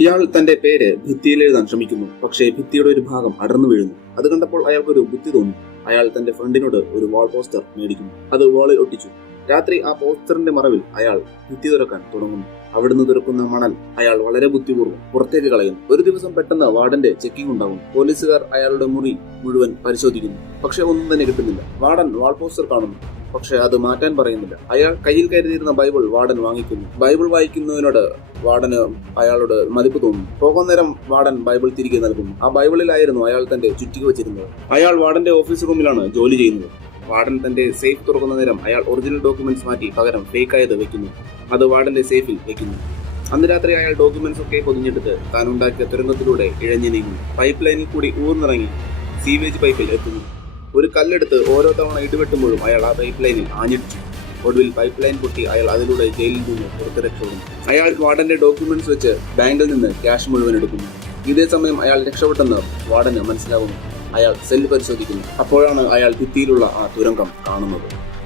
ഇയാൾ തന്റെ പേര് ഭിത്തിയിൽ എഴുതാൻ ശ്രമിക്കുന്നു. പക്ഷേ ഭിത്തിയുടെ ഒരു ഭാഗം അടർന്നു വീഴുന്നു. അത് കണ്ടപ്പോൾ അയാൾക്കൊരു ബുദ്ധി തോന്നി. അയാൾ തന്റെ ഫ്രണ്ടിനോട് ഒരു വാൾ പോസ്റ്റർ മേടിക്കുന്നു. അത് വാളിൽ ഒട്ടിച്ചു. രാത്രി ആ പോസ്റ്ററിന്റെ മറവിൽ അയാൾ ഭിത്തി തുറക്കാൻ തുടങ്ങുന്നു. അവിടുന്ന് തുറക്കുന്ന മണൽ അയാൾ വളരെ ബുദ്ധിപൂർവ്വം പുറത്തേക്ക് കളയുന്നു. ഒരു ദിവസം പെട്ടെന്ന് വാർഡന്റെ ചെക്കിംഗ് ഉണ്ടാകും. പോലീസുകാർ അയാളുടെ മുറി മുഴുവൻ പരിശോധിക്കുന്നു. പക്ഷെ ഒന്നും തന്നെ കിട്ടുന്നില്ല. വാർഡൻ വാൾ പോസ്റ്റർ കാണുന്നു. പക്ഷെ അത് മാറ്റാൻ പറയുന്നില്ല. അയാൾ കയ്യിൽ കരുതിയിരുന്ന ബൈബിൾ വാർഡൻ വാങ്ങിക്കുന്നു. ബൈബിൾ വായിക്കുന്നതിനോട് വാർഡന് അയാളോട് മതിപ്പ് തോന്നുന്നു. പോകുന്ന നേരം വാർഡൻ ബൈബിൾ തിരികെ നൽകുന്നു. ആ ബൈബിളിലായിരുന്നു അയാൾ തന്റെ ചുറ്റിക വെച്ചിരുന്നത്. അയാൾ വാർഡന്റെ ഓഫീസ് റൂമിലാണ് ജോലി ചെയ്യുന്നത്. വാർഡൻ തന്റെ സേഫ് തുറക്കുന്ന നേരം അയാൾ ഒറിജിനൽ ഡോക്യുമെന്റ്സ് മാറ്റി പകരം ഫേക്ക് ആയത് വെക്കുന്നു. അത് വാർഡന്റെ സേഫിൽ വെക്കുന്നു. അന്ന് രാത്രി അയാൾ ഡോക്യുമെന്റ്സ് ഒക്കെ പൊതിഞ്ഞെടുത്ത് താൻ ഉണ്ടാക്കിയ തുരങ്കത്തിലൂടെ ഇഴഞ്ഞു നീങ്ങുന്നു. പൈപ്പ് ലൈനിൽ കൂടി ഊർന്നിറങ്ങി സീവേജ് പൈപ്പിൽ എത്തുന്നു. ഒരു കല്ലെടുത്ത് ഓരോ തവണ ഇടിവെട്ടുമ്പോഴും അയാൾ ആ പൈപ്പ് ലൈനിൽ ആഞ്ഞിടിച്ചു. ഒടുവിൽ പൈപ്പ് ലൈൻ പൊട്ടി അയാൾ അതിലൂടെ ജയിലിൽ നിന്ന് പുറത്ത് രക്ഷപ്പെടുന്നു. അയാൾ വാർഡന്റെ ഡോക്യുമെന്റ്സ് വെച്ച് ബാങ്കിൽ നിന്ന് ക്യാഷ് മുഴുവൻ എടുക്കുന്നു. ഇതേ സമയം അയാൾ രക്ഷപ്പെട്ടെന്ന് വാർഡന് മനസ്സിലാവുന്നു. അയാൾ സെല്ല് പരിശോധിക്കുന്നു. അപ്പോഴാണ് അയാൾ ഭിത്തിയിലുള്ള ആ തുരങ്കം കാണുന്നത്.